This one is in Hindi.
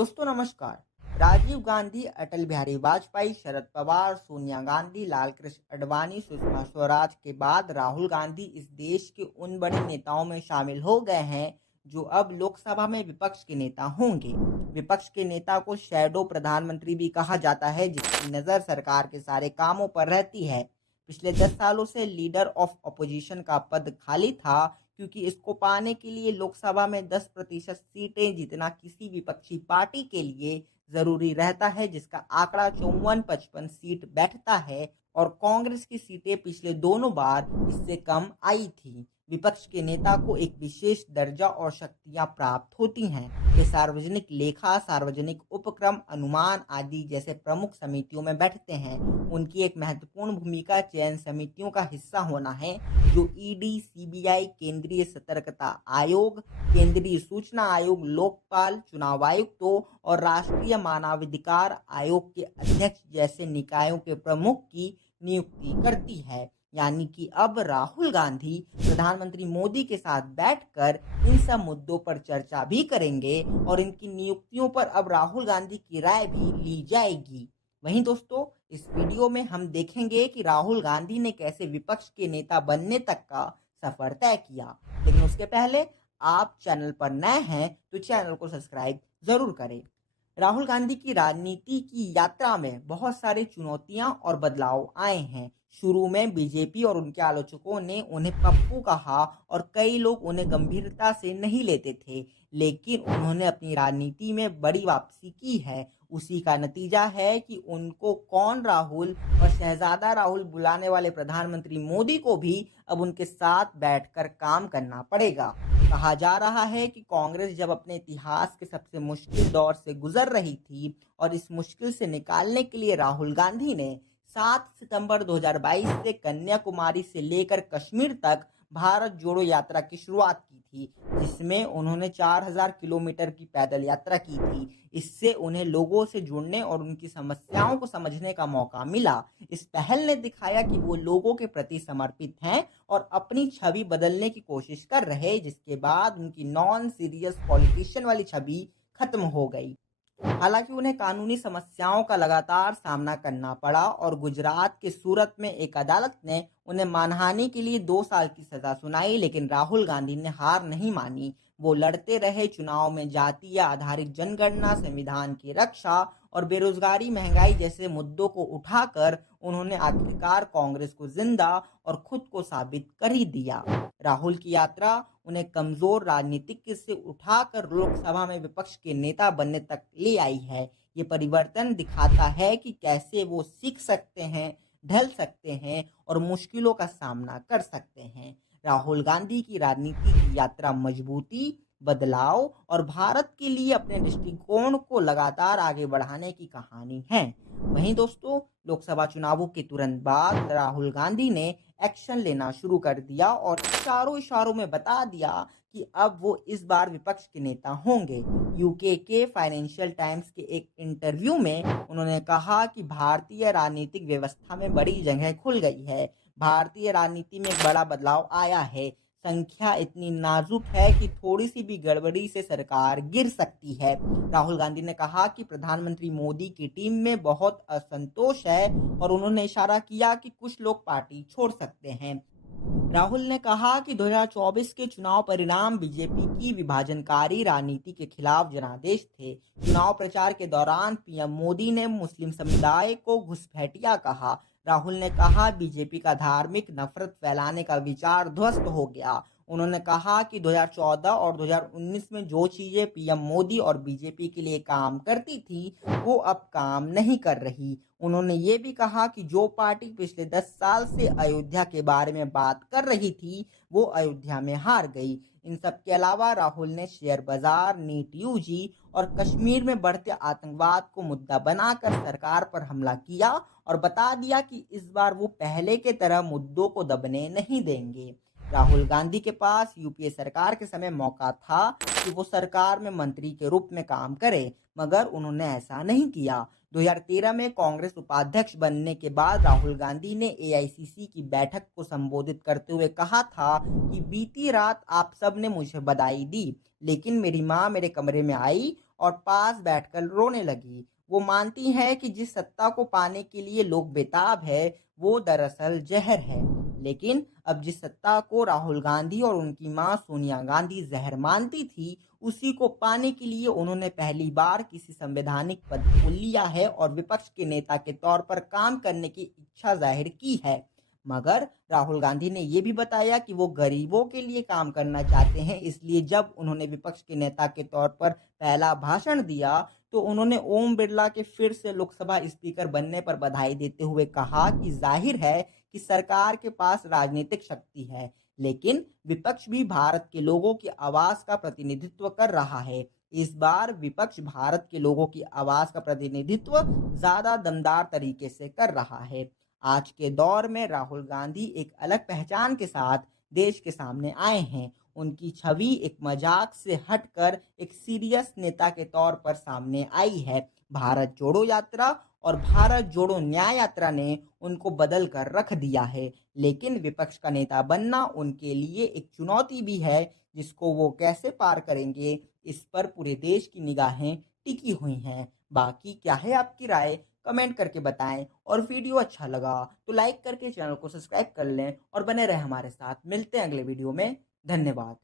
दोस्तों नमस्कार। राजीव गांधी, अटल बिहारी वाजपेयी, शरद पवार, सोनिया गांधी, लाल कृष्ण आडवाणी, सुषमा स्वराज के बाद राहुल गांधी इस देश के उन बड़े नेताओं में शामिल हो गए हैं जो अब लोकसभा में विपक्ष के नेता होंगे। विपक्ष के नेता को शैडो प्रधानमंत्री भी कहा जाता है, जिसकी नज़र सरकार के सारे कामों पर रहती है। पिछले 10 सालों से लीडर ऑफ अपोजिशन का पद खाली था, क्योंकि इसको पाने के लिए लोकसभा में 10% सीटें जीतना किसी विपक्षी पार्टी के लिए जरूरी रहता है, जिसका आंकड़ा 54-55 सीट बैठता है। और कांग्रेस की सीटें पिछले दोनों बार इससे कम आई थी। विपक्ष के नेता को एक विशेष दर्जा और शक्तियां प्राप्त होती हैं। वे सार्वजनिक लेखा, सार्वजनिक उपक्रम, अनुमान आदि जैसे प्रमुख समितियों में बैठते हैं। उनकी एक महत्वपूर्ण भूमिका चयन समितियों का हिस्सा होना है, जो ईडी, सीबीआई, केंद्रीय सतर्कता आयोग, केंद्रीय सूचना आयोग, लोकपाल, चुनाव आयुक्तों और राष्ट्रीय मानवाधिकार आयोग के अध्यक्ष जैसे निकायों के प्रमुख की नियुक्ति करती है। यानी कि अब राहुल गांधी प्रधानमंत्री मोदी के साथ बैठकर इन सब मुद्दों पर चर्चा भी करेंगे और इनकी नियुक्तियों पर अब राहुल गांधी की राय भी ली जाएगी। वहीं दोस्तों, इस वीडियो में हम देखेंगे कि राहुल गांधी ने कैसे विपक्ष के नेता बनने तक का सफर तय किया। लेकिन उसके पहले आप चैनल पर नए हैं तो चैनल को सब्सक्राइब जरूर करें। राहुल गांधी की राजनीति की यात्रा में बहुत सारी चुनौतियां और बदलाव आए हैं। शुरू में बीजेपी और उनके आलोचकों ने उन्हें पप्पू कहा और कई लोग उन्हें गंभीरता से नहीं लेते थे, लेकिन उन्होंने अपनी राजनीति में बड़ी वापसी की है। उसी का नतीजा है कि उनको कौन राहुल और शहजादा राहुल बुलाने वाले प्रधानमंत्री मोदी को भी अब उनके साथ बैठकर काम करना पड़ेगा। कहा जा रहा है कि कांग्रेस जब अपने इतिहास के सबसे मुश्किल दौर से गुजर रही थी और इस मुश्किल से निकालने के लिए राहुल गांधी ने 7 सितंबर 2022 से कन्याकुमारी से लेकर कश्मीर तक भारत जोड़ो यात्रा की शुरुआत की थी, जिसमें उन्होंने 4000 किलोमीटर की पैदल यात्रा की थी। इससे उन्हें लोगों से जुड़ने और उनकी समस्याओं को समझने का मौका मिला। इस पहल ने दिखाया कि वो लोगों के प्रति समर्पित हैं और अपनी छवि बदलने की कोशिश कर रहे, जिसके बाद उनकी नॉन सीरियस पॉलिटिशियन वाली छवि खत्म हो गई। हालांकि उन्हें कानूनी समस्याओं का लगातार सामना करना पड़ा और गुजरात के सूरत में एक अदालत ने उन्हें मानहानि के लिए 2 साल की सजा सुनाई, लेकिन राहुल गांधी ने हार नहीं मानी। वो लड़ते रहे। चुनाव में जातीय आधारित जनगणना, संविधान की रक्षा और बेरोजगारी, महंगाई जैसे मुद्दों को उठाकर उन्होंने आखिरकार कांग्रेस को जिंदा और खुद को साबित कर ही दिया। राहुल की यात्रा उन्हें कमजोर राजनीतिक से उठाकर लोकसभा में विपक्ष के नेता बनने तक ले आई है। ये परिवर्तन दिखाता है कि कैसे वो सीख सकते हैं, ढल सकते हैं और मुश्किलों का सामना कर सकते हैं। राहुल गांधी की राजनीति की यात्रा मजबूती, बदलाव और भारत के लिए अपने दृष्टिकोण को लगातार आगे बढ़ाने की कहानी है। वहीं दोस्तों, लोकसभा चुनावों के तुरंत बाद राहुल गांधी ने एक्शन लेना शुरू कर दिया और इशारों इशारों में बता दिया कि अब वो इस बार विपक्ष के नेता होंगे। यूके के फाइनेंशियल टाइम्स के एक इंटरव्यू में उन्होंने कहा कि भारतीय राजनीतिक व्यवस्था में बड़ी जगह खुल गई है। भारतीय राजनीति में एक बड़ा बदलाव आया है। संख्या इतनी नाजुक है कि थोड़ी सी भी गड़बड़ी से सरकार गिर सकती है। राहुल गांधी ने कहा कि प्रधानमंत्री मोदी की टीम में बहुत असंतोष है और उन्होंने इशारा किया कि कुछ लोग पार्टी छोड़ सकते हैं। राहुल ने कहा कि 2024 के चुनाव परिणाम बीजेपी की विभाजनकारी राजनीति के खिलाफ जनादेश थे। चुनाव प्रचार के दौरान पीएम मोदी ने मुस्लिम समुदाय को घुसपैठिया कहा। राहुल ने कहा बीजेपी का धार्मिक नफरत फैलाने का विचार ध्वस्त हो गया। उन्होंने कहा कि 2014 और 2019 में जो चीजें पीएम मोदी और बीजेपी के लिए काम करती थी, वो अब काम नहीं कर रही। उन्होंने ये भी कहा कि जो पार्टी पिछले 10 साल से अयोध्या के बारे में बात कर रही थी, वो अयोध्या में हार गई। इन सब के अलावा राहुल ने शेयर बाजार, नीट यूजी और कश्मीर में बढ़ते आतंकवाद को मुद्दा बनाकर सरकार पर हमला किया और बता दिया कि इस बार वो पहले के तरह मुद्दों को दबने नहीं देंगे। राहुल गांधी के पास यूपीए सरकार के समय मौका था कि वो सरकार में मंत्री के रूप में काम करे, मगर उन्होंने ऐसा नहीं किया। 2013 में कांग्रेस उपाध्यक्ष बनने के बाद राहुल गांधी ने एआईसीसी की बैठक को संबोधित करते हुए कहा था कि बीती रात आप सब ने मुझे बधाई दी, लेकिन मेरी माँ मेरे कमरे में आई और पास बैठकर रोने लगी। वो मानती हैं कि जिस सत्ता को पाने के लिए लोग बेताब है, वो दरअसल जहर है। लेकिन अब जिस सत्ता को राहुल गांधी और उनकी मां सोनिया गांधी जहर मानती थी, उसी को पाने के लिए उन्होंने पहली बार किसी संवैधानिक पद को लिया है और विपक्ष के नेता के तौर पर काम करने की इच्छा जाहिर की है। मगर राहुल गांधी ने ये भी बताया कि वो गरीबों के लिए काम करना चाहते हैं, इसलिए जब उन्होंने विपक्ष के नेता के तौर पर पहला भाषण दिया, तो उन्होंने ओम बिरला के फिर से लोकसभा स्पीकर बनने पर बधाई देते हुए कहा कि जाहिर है कि सरकार के पास राजनीतिक शक्ति है, लेकिन विपक्ष भी भारत के लोगों की आवाज का प्रतिनिधित्व कर रहा है। इस बार विपक्ष भारत के लोगों की आवाज का प्रतिनिधित्व ज्यादा दमदार तरीके से कर रहा है। आज के दौर में राहुल गांधी एक अलग पहचान के साथ देश के सामने आए हैं। उनकी छवि एक मजाक से हटकर एक सीरियस नेता के तौर पर सामने आई है। भारत जोड़ो यात्रा और भारत जोड़ो न्याय यात्रा ने उनको बदल कर रख दिया है, लेकिन विपक्ष का नेता बनना उनके लिए एक चुनौती भी है, जिसको वो कैसे पार करेंगे, इस पर पूरे देश की निगाहें टिकी हुई हैं। बाकी क्या है आपकी राय, कमेंट करके बताएं, और वीडियो अच्छा लगा तो लाइक करके चैनल को सब्सक्राइब कर लें और बने रहें हमारे साथ। मिलते हैं अगले वीडियो में। धन्यवाद।